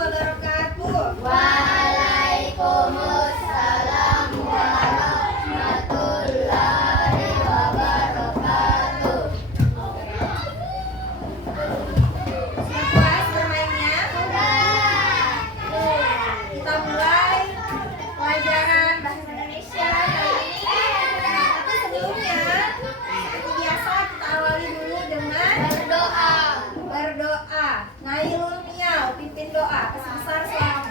wabarakatuh. Waalaikumsalam warahmatullahi wabarakatuh. Sudah puas bermainnya? Kita mulai pelajaran bahasa Indonesia kali ini. Tapi sebelumnya, seperti biasa kita awali dulu dengan berdoa. Nailul Miau, pimpin doa. Kesebesar suami.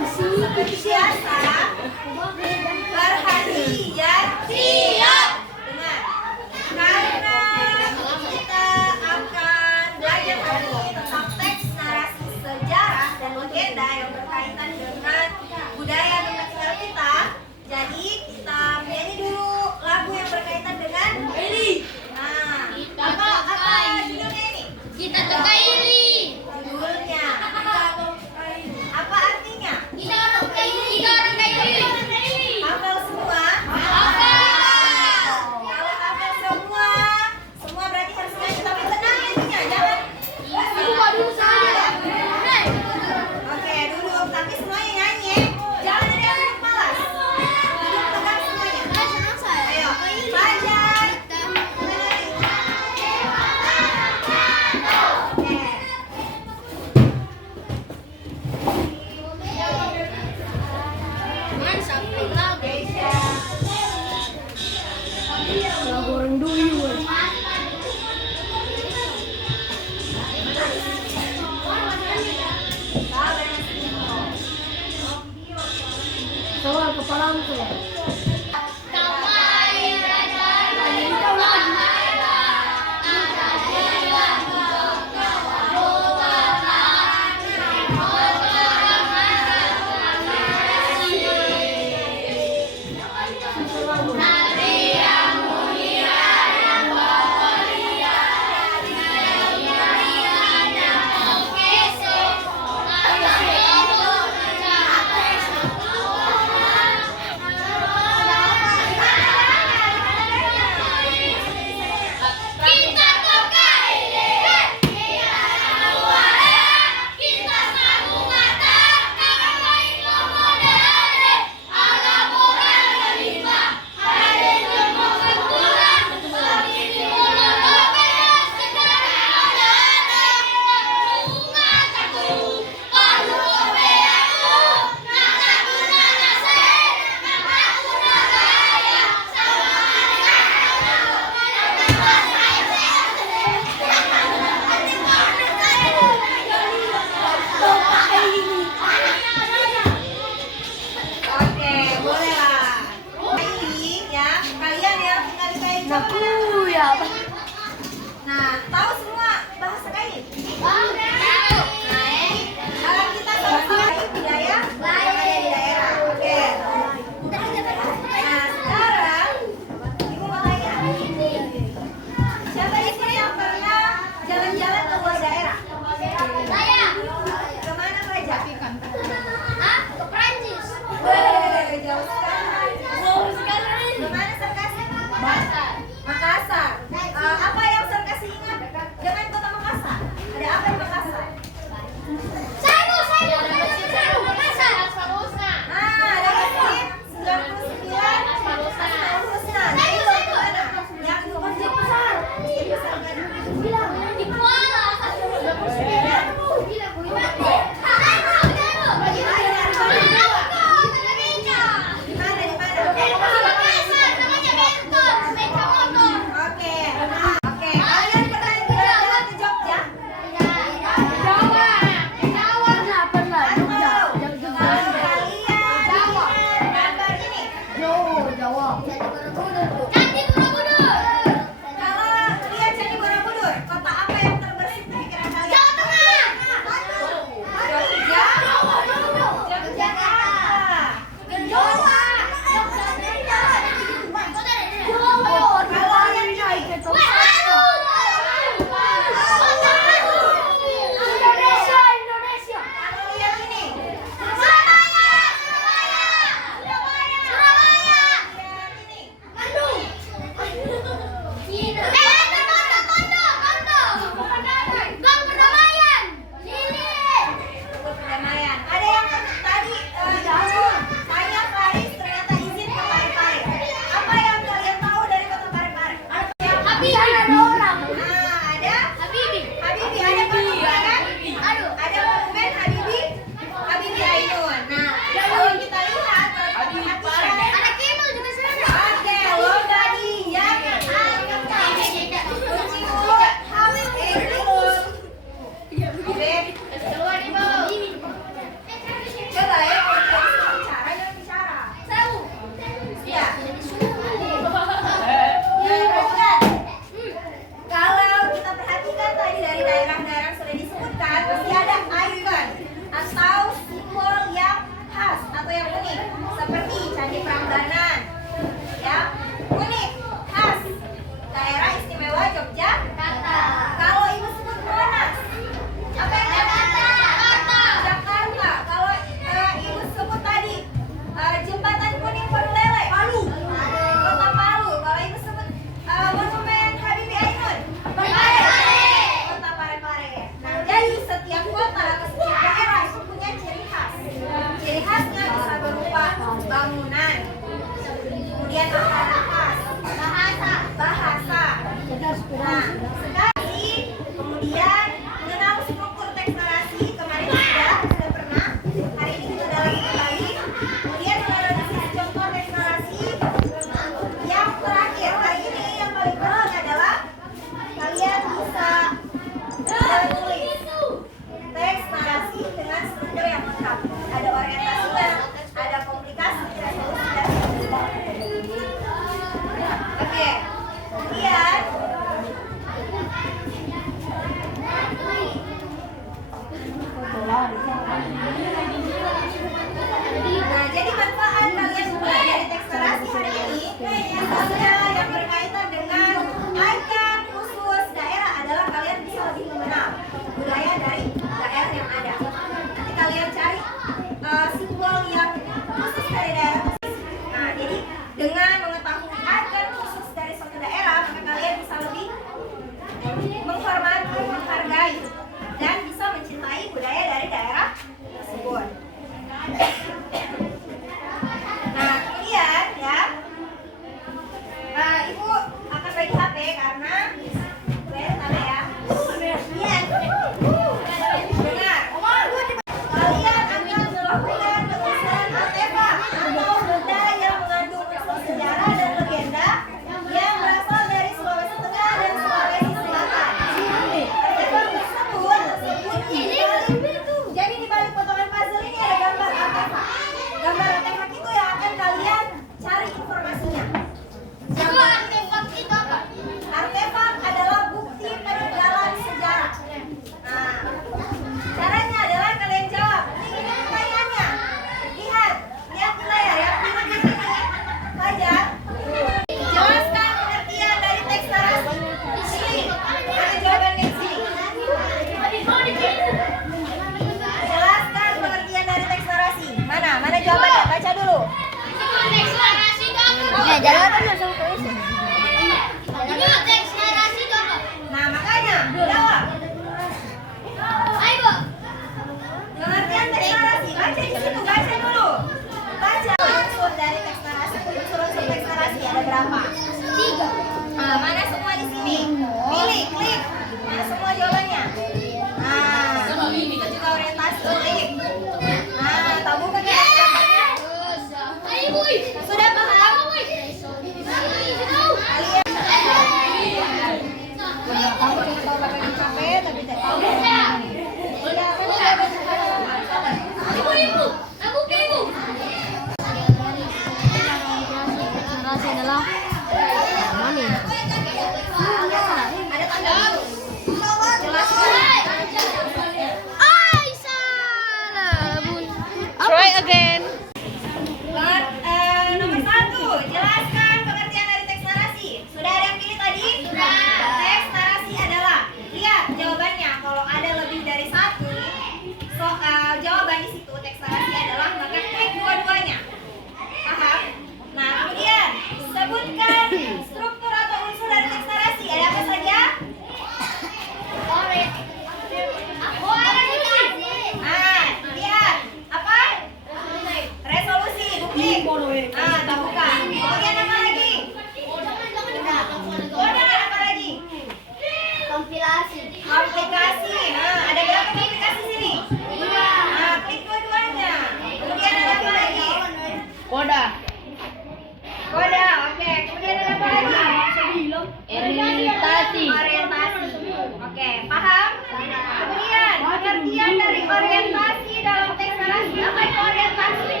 bagian dari orientasi dalam teks narasi. Apa itu orientasi?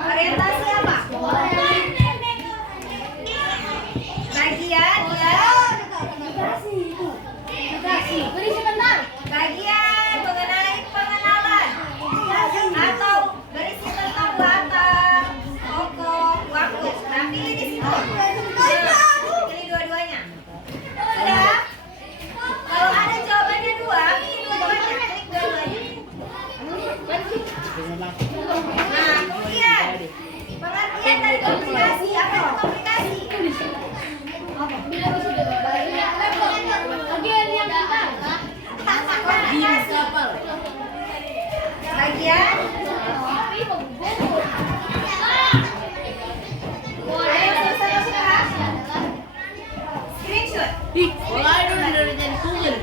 Orientasi apa? Bagian bagian mengenai pengenalan atau berisi tentang latar, tokoh, waktu. Nah, pilih di situ. Pilih dua-duanya. Sudah? Kalau ada jawabannya dua, pilih dua-duanya. Klik dua-duanya. Nah, kemudian pengertian dari komunikasi. Apa itu komunikasi? Bagian ayo susah-susah screenshot. Mulai dulu dari Google.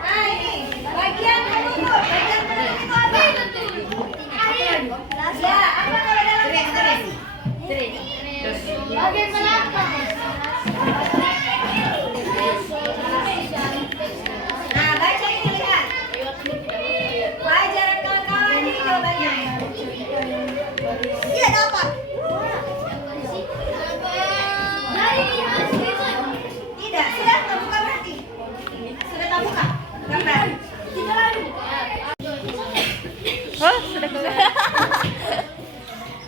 Nah ini bagian penutur. Bagian penutur itu apa? Ya, apa kalau dalam teks narasi? Bagian kenapa? Nah, baca ini, lihat. Pelajaran kawan-kawan ini jawabannya. Iya, dapat. Tidak, sudah tak buka berarti. Sudah tak buka. Gambar. Oh, sudah keluar.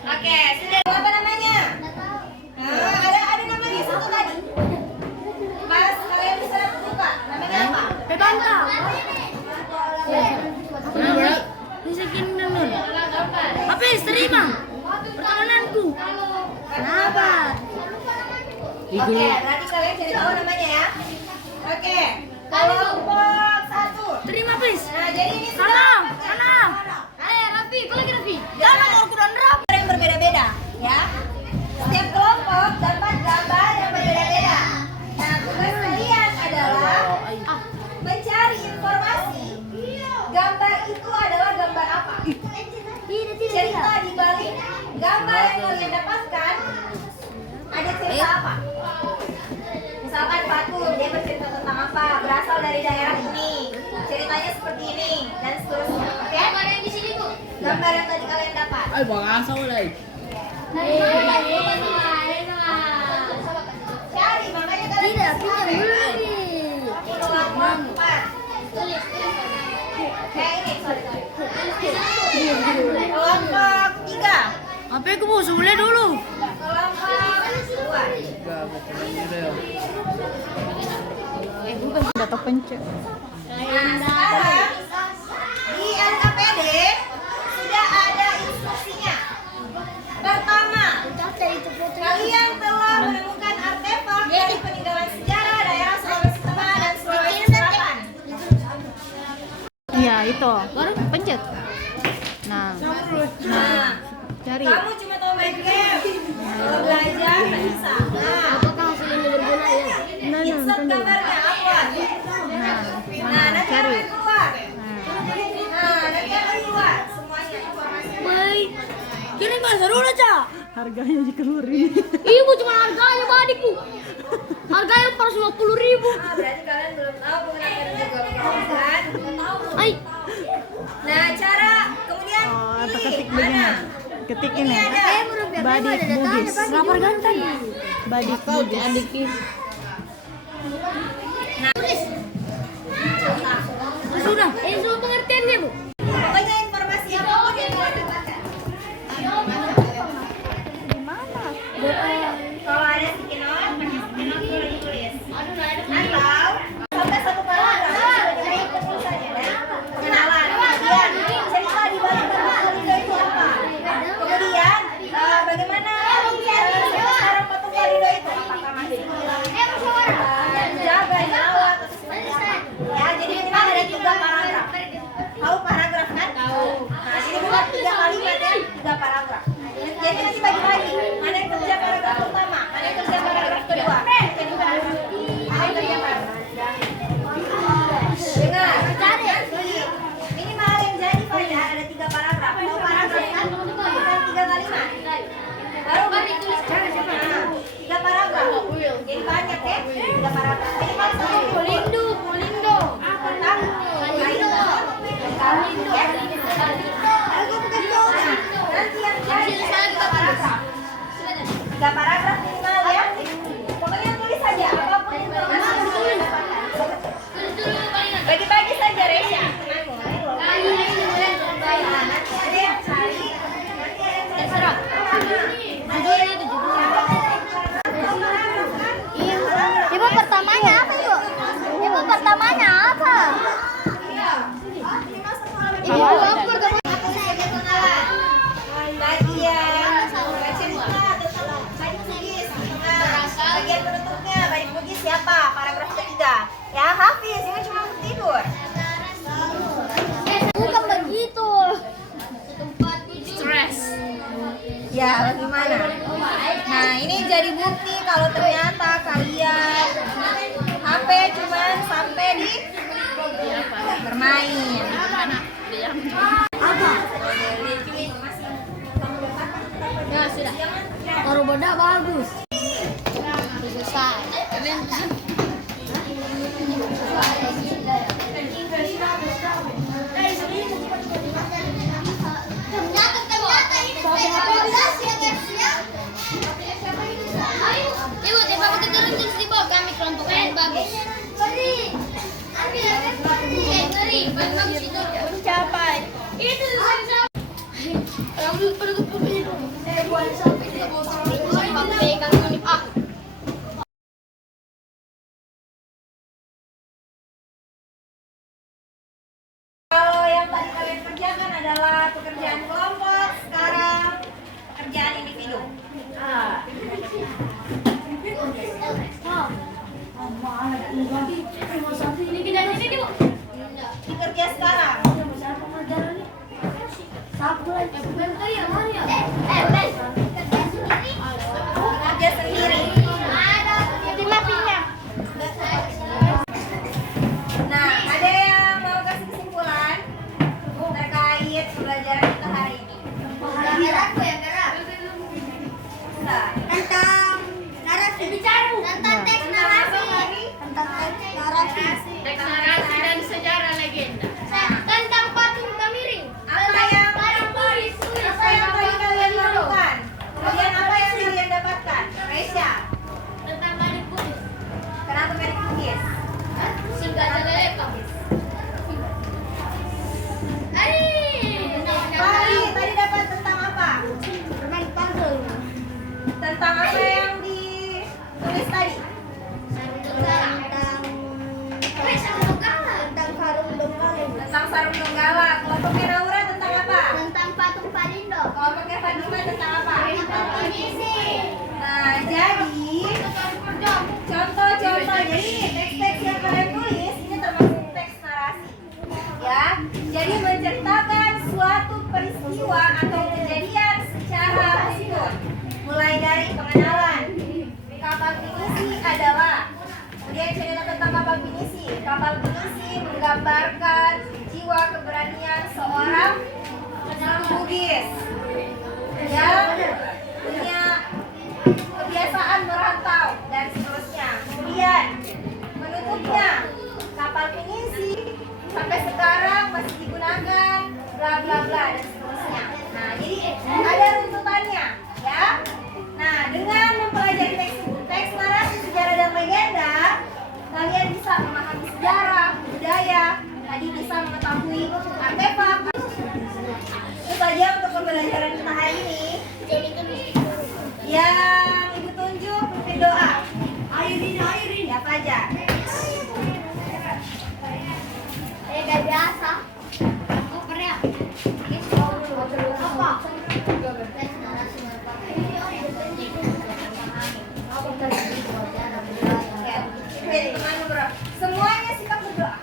Oke, sudah apa namanya? Nah, ada nama di situ tadi. Pas kalian bisa buka, namanya apa? Bebanta. Misalkan dulu. Apa terima? Pertanyaanku. Kenapa? Oke, berarti kalian cari tahu namanya ya. Oke, kelompok 1. Terima, please. Nah, jadi ini Salam. salam. Rafi, kau lagi Rafi. Jangan aku dan Rafi yang berbeda-beda, ya. Setiap kelompok dapat gambar yang berbeda-beda. Nah, tugas kalian adalah mencari informasi. Gambar itu adalah gambar apa? Cerita di balik gambar yang kalian dapatkan ada cerita apa? Misalkan patung, dia bercerita tentang apa? Berasal dari daerah ini, ceritanya seperti ini, dan seterusnya. Oke? Gambar yang tadi kalian dapat. Ay, baka ulay. Cari, makanya kalian kelompok 4. Kayak ini, sorry. Kelompok 3. Apa itu, Bu? Sebelah dulu. Kelompok 2. Bukan data pencet. Nah, sekarang di LKPD sudah ada instruksinya. Pertama, kalian telah menemukan artefak dari peninggalan sejarah daerah Sulawesi Tengah dan Sulawesi Selatan. Iya, itu. Pencet. Nah, cari. Kamu cuma tahu main game. Kalau belajar nggak bisa. Nah, insert gambarnya apa? Nah, nanti akan keluar. Nah, nanti akan keluar semuanya informasinya. Baik. Kira nggak seru lah, Cak. Harganya dikeluarin. Ibu cuma harganya, adikku. Harganya 450.000. Ah, berarti kalian belum tahu menggunakan Google Chrome kan? Ay, Nah, cara kemudian pilih mana? ketikin Ini ya. ada. Badik Bugis. Lapor ganteng. Badik Bugis. Nah, Sudah. Ini semua pengertiannya, Bu. pokoknya informasi apapun yang kalian dapatkan. Kalau ada sticky note, pakai sticky note tulis. Atau sampai satu paragraf sudah jadi penulisannya dan kenalan. Kemudian cerita di balik gambar Kalido itu apa? Kemudian bagaimana sekarang patung Kalido itu? Apakah masih jaga nyawa atau seperti apa? Ya, jadi minimal ada 3 paragraf. Tahu paragraf kan? Tahu. Nah, jadi bukan 3 kalimat ya, 3 paragraf. Jadi nanti bagi-bagi mana yang kerja paragraf 3 paragraf minimal ya. Pokoknya tulis saja apapun informasi yang kalian dapatkan. Bagi-bagi saja Resya. Nanti ada yang cari. Terserah. Judulnya itu judulnya. Ibu pertamanya apa yuk? Ibu pertamanya apa? Ibu aku pertama. Bagian penutupnya, balik Bugis siapa? Paragraf ketiga. Ya, Hafiz, ini cuma untuk tidur. Bukan begitu. Stress. Ya, bagaimana? Nah, ini jadi bukti kalau ternyata kalian HP cuman sampai di bermain. Ya sudah. Taruh beda bagus. Selesai. Ibu, tiba kita turun di bawah kami kelompok yang bagus. Ngeri, bagus itu mencapai. Itu Kalau yang tadi kalian kerjakan adalah pekerjaan kelompok, sekarang pekerjaan individu. Dikerja sekarang. Kerja sendiri. Nah, ada yang mau kasih kesimpulan terkait pembelajaran kita hari ini? Nah, tentang narasi. Tentang teks narasi. Tentang teks narasi. Teks narasi dan sejarah legenda. Tentang patung kamiring. apa yang tadi kalian lakukan? Kemudian apa yang kalian dapatkan? Resya, Tentang balik Bugis. kenapa balik Bugis? Singkat saja lekap. Kali tadi dapat tentang apa? Bermain puzzle. Tentang apa yang ditulis tadi? Tentang sarung donggala. Kelompoknya Naura tentang apa? Tentang patung Parindo. Kelompoknya Fatima tentang apa? Kondisi. Nah, jadi contoh-contoh. Jadi teks-teks yang kalian tulis ini termasuk teks narasi. Ya, jadi menceritakan suatu peristiwa atau kejadian secara utuh. Mulai dari pengenalan. Kapal pinisi adalah. Kemudian cerita tentang kapal pinisi. Kapal pinisi menggambarkan jiwa keberanian seorang penyelam Bugis yang punya kebiasaan merantau dan seterusnya. Kemudian menutupnya, kapal pinisi sampai sekarang masih digunakan, bla bla bla dan seterusnya. Nah, jadi ada runtutannya, ya. Nah, dengan mempelajari teks narasi, sejarah dan legenda, kalian bisa memahami sejarah, budaya, tadi bisa mengetahui artefak. Itu saja untuk pembelajaran kita hari ini. Yang ibu tunjuk pimpin doa. Airin. Ya Fajar. Kayak biasa. Kopernya. Apa? Teks narasi Teman bro, semuanya sikap berdoa.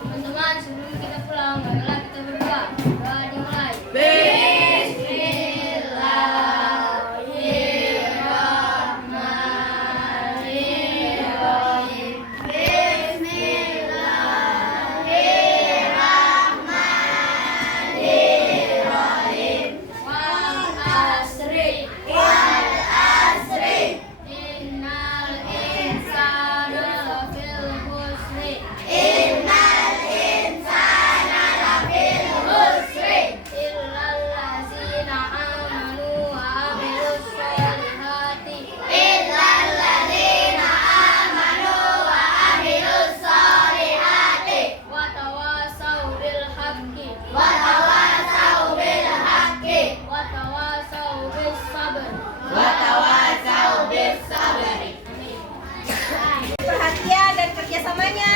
Teman-teman, sebelum kita pulang, marilah kita berdoa. Doa dimulai. kerjasamanya